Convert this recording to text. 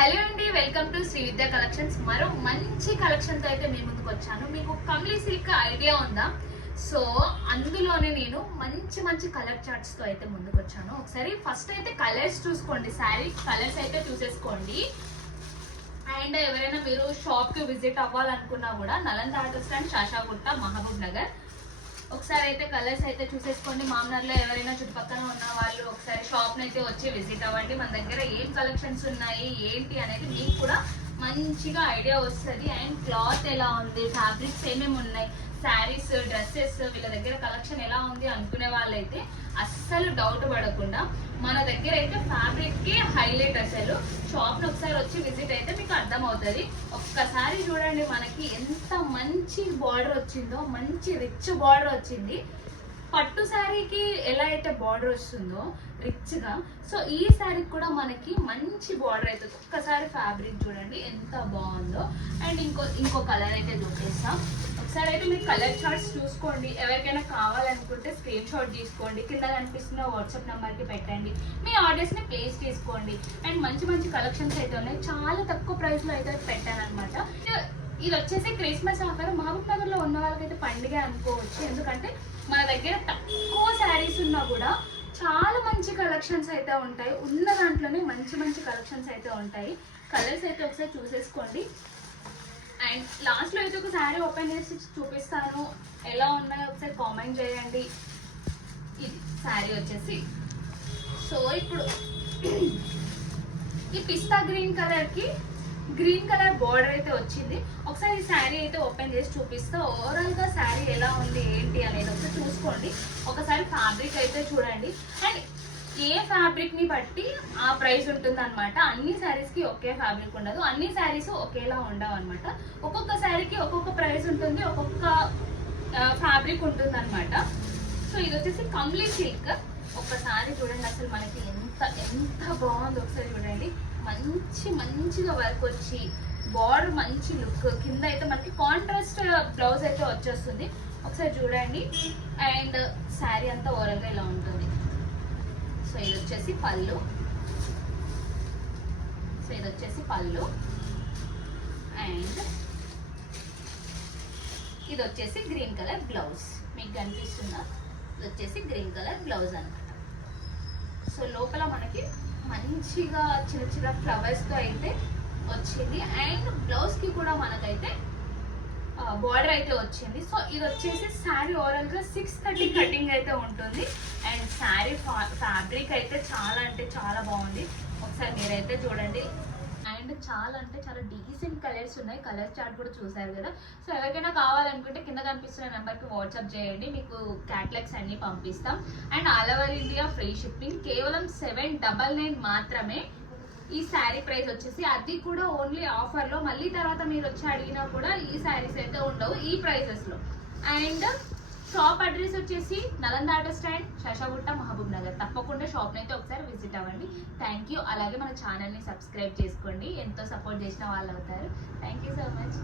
Hello అండి, welcome to Shri విద్యా collections. మరో మంచి కలెక్షన్ తో అయితే మీ ముందుకు వచ్చాను. మీకు కంప్లీ సిల్క్ ఐడియా ఉందా? సో అందులోనే నేను మంచి మంచి కలర్ చార్ట్స్ తో అయితే ముందుకు వచ్చాను. ఒకసారి ఫస్ట్ అయితే కలర్స్ చూసుకోండి, శారీ కలర్స్ అయితే చూసేసుకోండి. అండ్ ఎవరైనా మీరు షాప్ కి విజిట్ అవ్వాలనుకున్నా కూడా నలంద ఆటో స్టాండ్, శాషాగుట్ట, మహబూబ్ నగర్. ఒకసారి అయితే కలర్స్ అయితే చూసేసుకోండి. మామనర్లో ఎవరైనా చుట్టుపక్కల ఉన్న వాళ్ళు ఒకసారి షాప్ అయితే వచ్చి విజిట్ అవ్వండి. మన దగ్గర ఏం కలెక్షన్స్ ఉన్నాయి ఏంటి అనేది మీకు కూడా మంచిగా ఐడియా వస్తుంది. అండ్ క్లాత్ ఎలా ఉంది, ఫ్యాబ్రిక్స్ ఏమేమి ఉన్నాయి, శారీస్, డ్రెస్సెస్, వీళ్ళ దగ్గర కలెక్షన్ ఎలా ఉంది అనుకునే వాళ్ళైతే అస్సలు డౌట్ పడకుండా మన దగ్గర అయితే ఫ్యాబ్రిక్ కి హైలైట్. అసలు షాప్ ని ఒకసారి వచ్చి విజిట్ అయితే మీకు అర్థమవుతుంది. ఒక్కసారి చూడండి, మనకి ఎంత మంచి బార్డర్ వచ్చిందో, మంచి రిచ్ బార్డర్ వచ్చింది. పట్టు శారీకి ఎలా అయితే బార్డర్ వస్తుందో రిచ్ గా, సో ఈ శారీకి కూడా మనకి మంచి బార్డర్ అవుతుంది. ఒక్కసారి ఫ్యాబ్రిక్ చూడండి ఎంత బాగుందో. అండ్ ఇంకో కలర్ అయితే చూపిస్తాం. ఒకసారి అయితే మీరు కలర్ చార్ట్స్ చూసుకోండి. ఎవరికైనా కావాలనుకుంటే స్క్రీన్ షాట్ తీసుకోండి, కింద కనిపిస్తున్న వాట్సాప్ నెంబర్కి పెట్టండి, మీ ఆర్డర్స్ని ప్లేస్ చేసుకోండి. అండ్ మంచి మంచి కలెక్షన్స్ అయితే ఉన్నాయి. చాలా తక్కువ ప్రైస్లో అయితే పెట్టాను అనమాట. ఇది వచ్చేసి క్రిస్మస్ ఆఫర్. మహబూబ్ నగర్లో ఉన్న వాళ్ళకైతే పండుగ అనుకోవచ్చు, ఎందుకంటే మన దగ్గర తక్కువ శారీస్ ఉన్నా కూడా చాలా మంచి కలెక్షన్స్ అయితే ఉంటాయి. ఉన్న దాంట్లోనే మంచి మంచి కలెక్షన్స్ అయితే ఉంటాయి. కలర్స్ అయితే ఒకసారి చూసేసుకోండి. అండ్ లాస్ట్లో అయితే ఒక శారీ ఓపెన్ చేసి చూపిస్తాను, ఎలా ఉన్నాయో ఒకసారి కామెంట్ చేయండి. ఇది శారీ వచ్చేసి, సో ఇప్పుడు ఈ పిస్తా గ్రీన్ కలర్కి గ్రీన్ కలర్ బార్డర్ అయితే వచ్చింది. ఒకసారి ఈ శారీ అయితే ఓపెన్ చేసి చూపిస్తా. ఓవరాల్గా శారీ ఎలా ఉంది ఏంటి అనేది ఒకసారి చూసుకోండి. ఒకసారి ఫ్యాబ్రిక్ అయితే చూడండి. అండ్ ఏ ఫ్యాబ్రిక్ ని బట్టి ఆ ప్రైస్ ఉంటుంది అనమాట. అన్ని శారీస్ కి ఒకే ఫ్యాబ్రిక్ ఉండదు, అన్ని శారీస్ ఒకేలా ఉండవు అనమాట. ఒక్కొక్క శారీకి ఒక్కొక్క ప్రైస్ ఉంటుంది, ఒక్కొక్క ఫ్యాబ్రిక్ ఉంటుంది అనమాట. సో ఇది వచ్చేసి కంప్లీ సిల్క్. ఒక్కసారి చూడండి, అసలు మనకి ఎంత ఎంత బాగుంది. ఒకసారి చూడండి, మంచిగా వర్క్ వచ్చి బార్డర్ మంచి లుక్, కింద అయితే మనకి కాంట్రాస్ట్ బ్లౌజ్ అయితే వచ్చేస్తుంది. ఒకసారి చూడండి. అండ్ శారీ అంతా ఓవరాల్గా ఇలా ఉంటుంది. సో ఇది వచ్చేసి పళ్ళు. అండ్ ఇది వచ్చేసి గ్రీన్ కలర్ బ్లౌజ్. మీకు కనిపిస్తుందా? ఇది వచ్చేసి గ్రీన్ కలర్ బ్లౌజ్ అనమాట. సో లోపల మనకి మంచిగా చిన్న చిన్న ఫ్లవర్స్తో అయితే వచ్చింది. అండ్ బ్లౌజ్కి కూడా మనకైతే బార్డర్ అయితే వచ్చింది. సో ఇది వచ్చేసి శారీ ఓవరాల్గా 630 కటింగ్ అయితే ఉంటుంది. అండ్ శారీ ఫ్యాబ్రిక్ అయితే చాలా అంటే చాలా బాగుంది. ఒకసారి మీరైతే చూడండి. అండ్ చాలా అంటే చాలా డీసెంట్ కలర్స్ ఉన్నాయి. కలర్ చార్ట్ కూడా చూసారు కదా. సో ఎవరికైనా కావాలనుకుంటే కింద కనిపిస్తున్న నెంబర్కి వాట్సాప్ చేయండి, మీకు క్యాటలాగ్స్ అన్ని పంపిస్తాం. And all over India free shipping. కేవలం 799 మాత్రమే ఈ శారీ ప్రైస్ వచ్చేసి. అది కూడా ఓన్లీ ఆఫర్లో. మళ్ళీ తర్వాత మీరు వచ్చి అడిగినా కూడా ఈ శారీస్ అయితే ఉండవు ఈ ప్రైసెస్లో. అండ్ షాప్ అడ్రస్ వచ్చేసి నలంద ఆటో స్టాండ్, శాషాగుట్ట, మహబూబ్ నగర్. తప్పకుండా షాప్ని అయితే ఒకసారి విజిట్ అవ్వండి. Thank you. అలాగే మన ఛానల్ని సబ్స్క్రైబ్ చేసుకోండి, ఎంతో సపోర్ట్ చేసిన వాళ్ళు అవుతారు. Thank you so much.